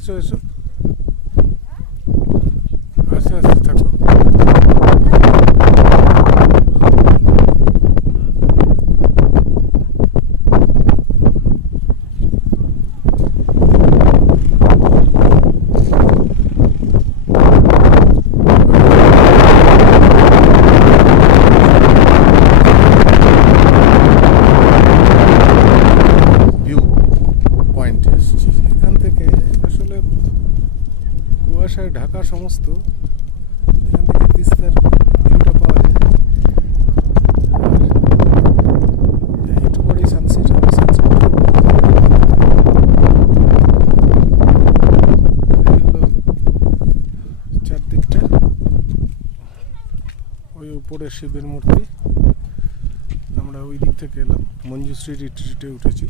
এসো এসো, আস্তে আস্তে থাকো। এখান থেকে আসলে কুয়াশায় ঢাকা সমস্ত, এখান থেকে তিস্তার ভিউটা পাওয়া যায়। আর একটু পরেই সানসেট হবে, সানসেট এই হলো চারদিকটা। ওই উপরে শিবের মূর্তি। আমরা ওই দিক থেকে এলাম, মঞ্জুশ্রী রিট্রিটে উঠেছি।